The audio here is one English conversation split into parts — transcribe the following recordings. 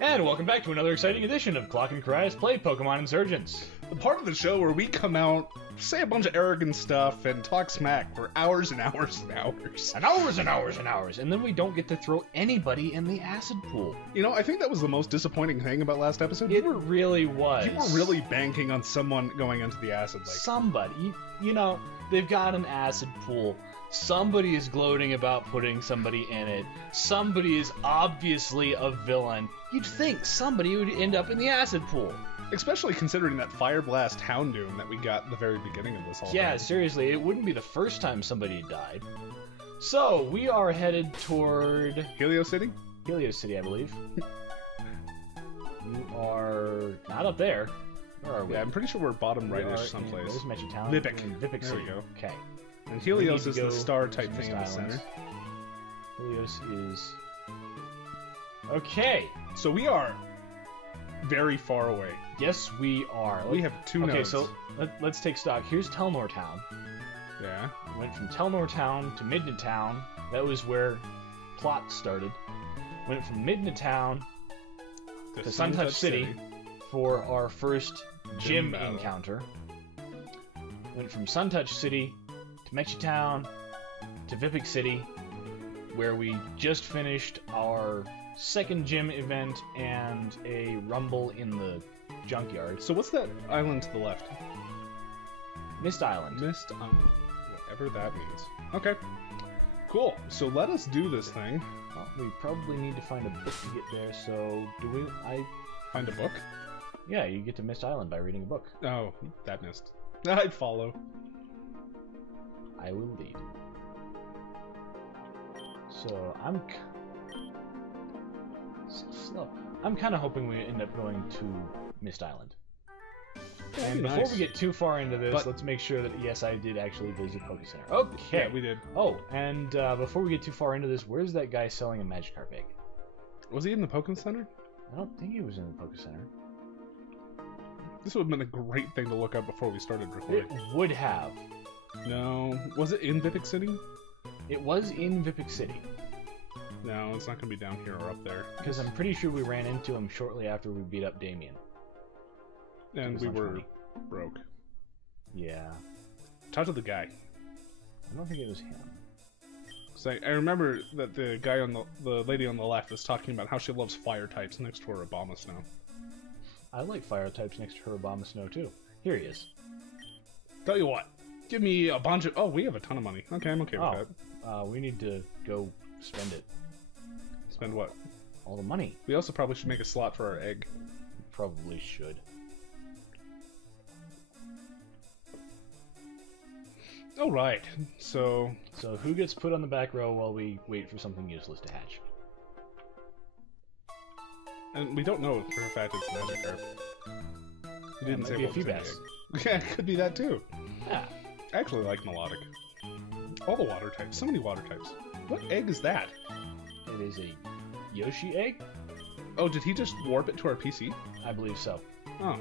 And welcome back to another exciting edition of Clok and Karaias Play Pokemon Insurgence. The part of the show where we come out, say a bunch of arrogant stuff, and talk smack for hours and hours and hours. And hours and hours and hours, and then we don't get to throw anybody in the acid pool. You know, I think that was the most disappointing thing about last episode. It really was. You were really banking on someone going into the acid. Like somebody. You know, they've got an acid pool. Somebody is gloating about putting somebody in it. Somebody is obviously a villain. You'd think somebody would end up in the acid pool. Especially considering that Fire Blast Houndoom that we got at the very beginning of this whole Yeah, thing. seriously, it wouldn't be the first time somebody died. So, we are headed toward Helio City? Helio City, I believe. You are not up there. Where are we? Yeah, I'm pretty sure we're bottom We right-ish are someplace. Where's Metro Town? Vipik. Vipik There City. we go. Okay. And Helios We is need to the go star-type to thing in the Mist center. Islands. Helios is... Okay. So we are very far away. Yes, we are. We have two Okay, nodes. so let's take stock. Here's Telnor Town. Yeah. Went from Telnor Town to Midna Town. That was where plot started. Went from Midna Town to Suntouch City for our first gym battle. encounter. Went from Suntouch City to Mechi Town to Vipik City, where we just finished our second gym event and a rumble in the junkyard. So what's that island to the left? Mist Island. Mist Island. Whatever that means. Okay. Cool. So let us do this thing. Well, we probably need to find a book to get there, so do we... Find a book? Yeah, you get to Mist Island by reading a book. Oh, that missed. I'd follow. I will lead. So, slow. I'm kind of hoping we end up going to Mist Island. And before we get too far into this, let's make sure that, yes, I did actually visit Poke Center. Okay. Yeah, we did. Oh, and before we get too far into this, where's that guy selling a Magikarp egg? Was he in the Poke Center? I don't think he was in the Poke Center. This would have been a great thing to look up before we started It recording. would have. No. Was it in Vipik City? It was in Vipik City. No, it's not going to be down here or up there. Because I'm pretty sure we ran into him shortly after we beat up Damien. And we were broke. Yeah. Talk to the guy. I don't think it was him. So I remember that the guy on the lady on the left is talking about how she loves fire types next to her Abomasnow. I like fire types next to her Abomasnow too. Here he is. Tell you what, give me a bunch of... Oh, we have a ton of money. Okay, I'm okay with that. We need to go spend it. Spend what? All the money. We also probably should make a slot for our egg. Probably should. Alright, so... So who gets put on the back row while we wait for something useless to hatch? And we don't know for a fact it's Magikarp. He didn't say what was in the egg. Yeah, it could be that too. Yeah. I actually like Melodic. All the water types. So many water types. What egg is that? It is a Yoshi egg? Oh, did he just warp it to our PC? I believe so. Oh.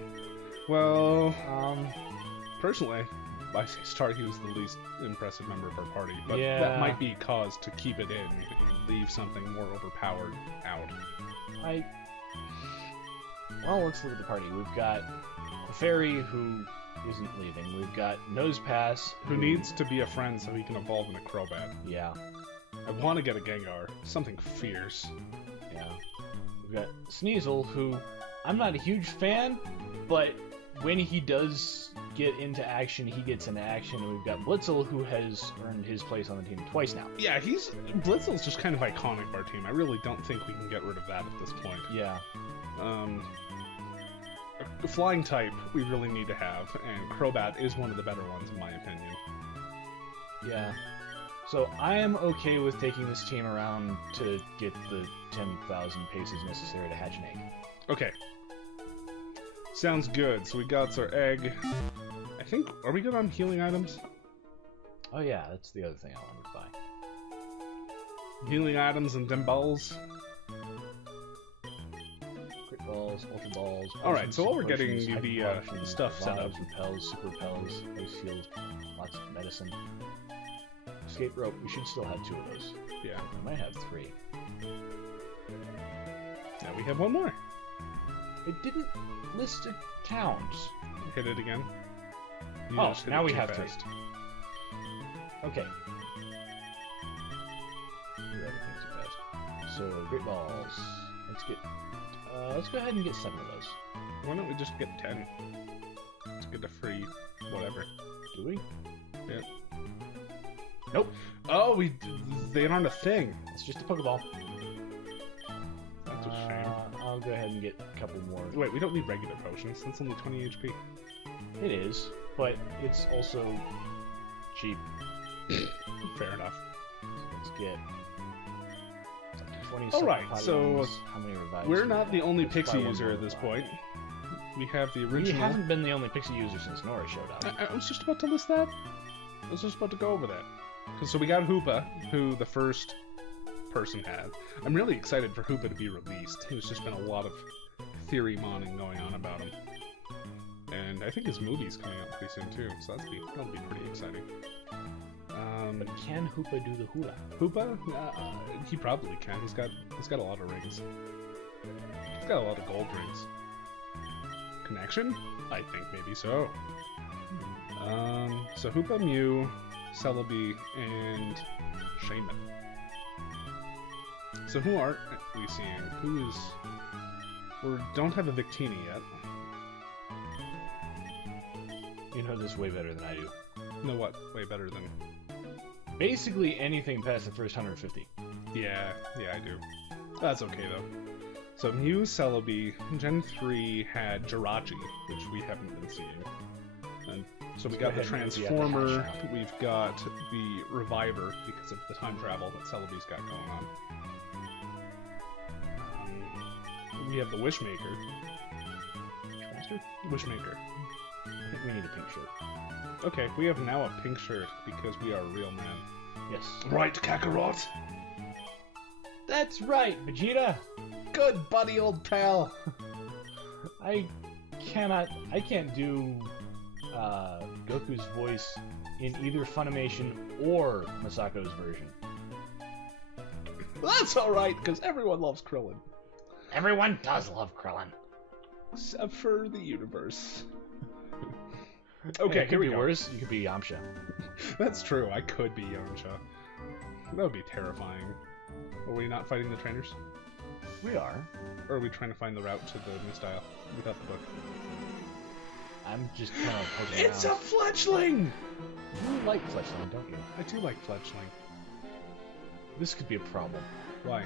Well, personally, I say Star, he was the least impressive member of our party, but Yeah. that might be cause to keep it in and leave something more overpowered out. Well, let's look at the party. We've got a fairy who isn't leaving. We've got Nosepass, Who needs to be a friend so he can evolve in a Crobat. Yeah, I want to get a Gengar. Something fierce. yeah. We've got Sneasel, who I'm not a huge fan, but when he does get into action, he gets into action. And we've got Blitzel, who has earned his place on the team twice now. Yeah, Blitzel's just kind of iconic of our team. I really don't think we can get rid of that at this point. Yeah. A flying type we really need to have, and Crobat is one of the better ones in my opinion. Yeah. So I am okay with taking this team around to get the 10,000 paces necessary to hatch an egg. Okay. Sounds good. So we got our egg. I think, are we good on healing items? Oh yeah, that's the other thing I wanted to buy. Healing items and dim balls. Crit balls, ultra balls. Alright, so while we're potions, getting the hyper potions, stuff set up. Repels, super repels, ice shield, lots of medicine. Escape rope, we should still have 2 of those. Yeah. We might have 3. Yeah, Now we have one more. It didn't list a count. Hit it again. You Oh, just hit now it we too have fast. 3. Okay. Do everything too fast. So, Great Balls. Let's go ahead and get 7 of those. Why don't we just get 10? Let's get a free whatever. Do we? Yeah. Nope. Oh, they aren't a thing. It's just a Pokeball. That's a shame. I'll go ahead and get a couple more. Wait, we don't need regular potions. That's only 20 HP. It is, but it's also cheap. Fair enough. So let's get 20 Alright, Pokemon. so How many revives we're do we not have? the only Let's Pixie buy one user more at this revive. point. We have the We original... haven't been the only Pixie user since Nora showed up. I was just about to list that. I was just about to go over that. So we got Hoopa, who the first person had. I'm really excited for Hoopa to be released. There's just been a lot of theory moning going on about him. And I think his movie's coming out pretty soon too, so that'll be pretty exciting. But can Hoopa do the hula? Hoopa? He probably can. He's got a lot of rings. He's got a lot of gold rings. Connection? I think maybe so. So Hoopa, Mew, Celebi, and Shaman. So who aren't we seeing? We don't have a Victini yet. You know this way better than I do. No, what? Way better than... Basically anything past the first 150. Yeah, I do. That's okay, though. So Mew, Celebi, Gen 3 had Jirachi, which we haven't been seeing. And so we got the Transformer, we've got the Reviver, because of the time travel that Celebi's got going on. We have the Wishmaker. Master? Wishmaker. I think we need a pink shirt. Okay, we have now a pink shirt, because we are real men. Yes. Right, Kakarot? That's right, Vegeta! Good buddy, old pal! I can't do Goku's voice in either Funimation or Masako's version. That's alright, because everyone loves Krillin. Everyone does love Krillin. Except for the universe. Okay, it could here we be go. worse. You could be Yamcha. That's true, I could be Yamcha. That would be terrifying. Are we not fighting the trainers? We are. Or are we trying to find the route to the Mistile without the book? I'm just kind of poking It's a around. fledgling! You like Fletchling, don't you? I do like fledgling. This could be a problem. Why?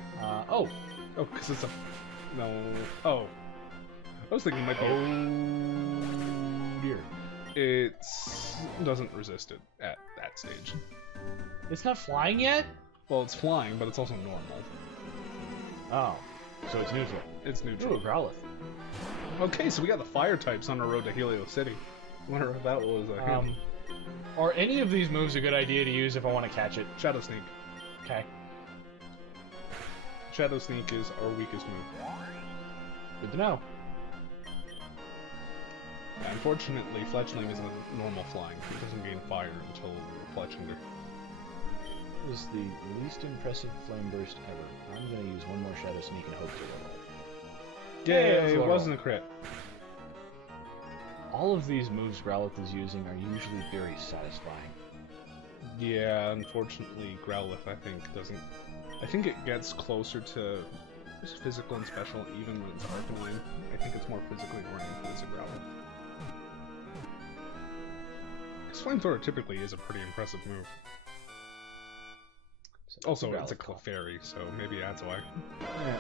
Oh, Oh, because it's a... No... Oh. I was thinking it might be... oh dear. It doesn't resist it at that stage. It's not flying yet? Well, it's flying, but it's also normal. Oh, so it's neutral. It's Ooh, neutral. Growlithe. Okay, so we got the fire types on our road to Helio City. I wonder if that was a hint. Are any of these moves a good idea to use if I want to catch it? Shadow Sneak. Okay. Shadow Sneak is our weakest move. Good to know. Unfortunately, Fletchling isn't normal flying. He doesn't gain fire until Fletchinder. It was the least impressive flame burst ever. I'm going to use one more Shadow Sneak and hope to roll. Yay, it roll. wasn't a crit. All of these moves Growlithe is using are usually very satisfying. Yeah, unfortunately, Growlithe, I think, doesn't... I think it gets closer to physical and special even when it's Arcanine. I think it's more physically oriented as a Growlithe. Because Flamethrower typically is a pretty impressive move. So Also, it's a Growlithe. Clefairy, so maybe that's why. Yeah,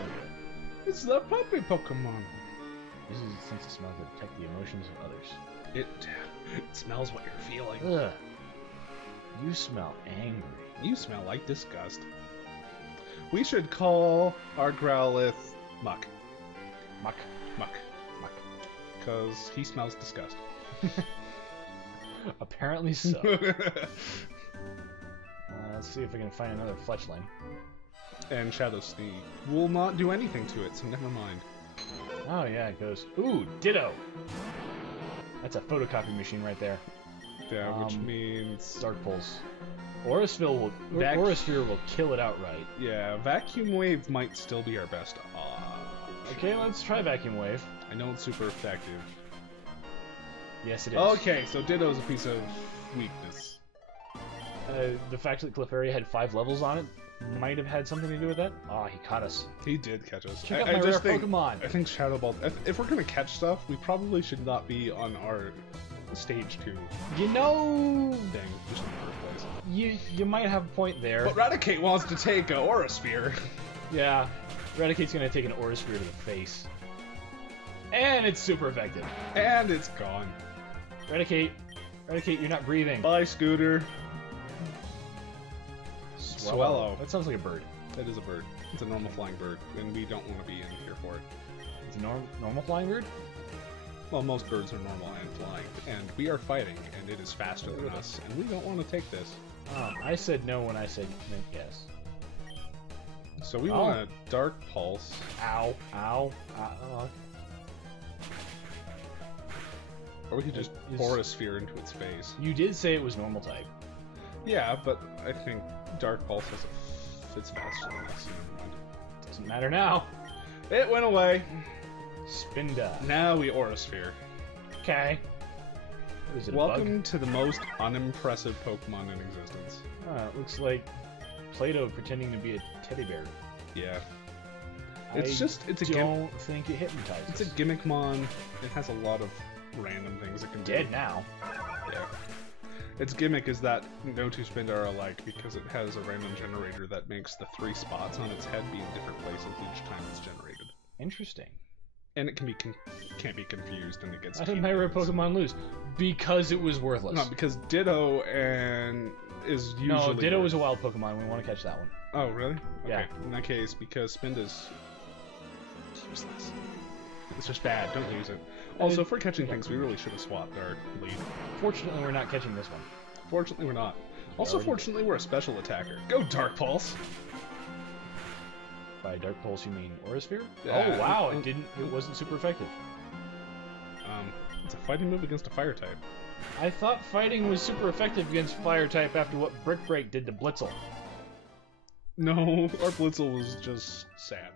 It's the puppy Pokemon! uses its sense of smell to detect the emotions of others. It smells what you're feeling. Ugh. You smell angry. You smell like disgust. We should call our Growlithe Muck. Muck. Muck. Muck. Because he smells disgust. Apparently so. Let's see if I can find another Fletchling. And Shadow Sneak will not do anything to it, so never mind. Oh yeah, it goes. Ooh, Ditto! That's a photocopy machine right there. Yeah, which means... Dark Pulse. Aurasphere will kill it outright. Yeah, Vacuum Wave might still be our best Okay, let's try Vacuum Wave. I know it's super effective. Yes, it is. Okay, so Ditto's a piece of weakness. The fact that Clefairy had 5 levels on it might have had something to do with that. Ah, he caught us. He did catch us. Check out my rare Pokemon. I think Shadow Ball. If we're gonna catch stuff, we probably should not be on our stage 2 You know, thing, just in the first place. you might have a point there. But Raticate wants to take a Aura Sphere. Yeah, Raticate's gonna take an Aura Sphere to the face. And it's super effective. And it's gone. Raticate, you're not breathing. Bye, Scooter. Swallow. That sounds like a bird. That is a bird. It's a normal flying bird, and we don't want to be in here for it. It's a normal flying bird? Well, most birds are normal and flying, and we are fighting, and it is faster than us, and we don't want to take this. I said no when I said yes. So we want a Dark Pulse. Ow, ow, ow. Or we could just Aura Sphere into its face. You did say it was normal type. Yeah, but I think Dark Pulse has a fits faster than us. Doesn't matter now. It went away. Spinda. Now we Aura Sphere. Okay. Is it a Welcome bug? to the most unimpressive Pokemon in existence. It looks like Play-Doh pretending to be a teddy bear. Yeah. It's a don't think it hypnotizes. It's a Gimmickmon. It has a lot of random things it can do. Dead now. Yeah. Its gimmick is that no two Spinda are alike because it has a random generator that makes the 3 spots on its head be in different places each time it's generated. Interesting. And it can't be confused, and it gets. How did my rare Pokemon lose? Because it was worthless. No, because Ditto is usually. No, Ditto is a wild Pokemon. We want to catch that one. Oh, really? Yeah. Okay. In that case, because Spinda's useless. It's just bad. Don't use it. Also, if we're catching things, we really should have swapped our lead. Fortunately, we're not catching this one. Fortunately, we're not. Also, fortunately, we're a special attacker. Go Dark Pulse! By Dark Pulse, you mean Aura Sphere? Yeah. Oh wow, it wasn't super effective. It's a fighting move against a fire type. I thought fighting was super effective against fire type after what Brick Break did to Blitzel. No, our Blitzel was just sad.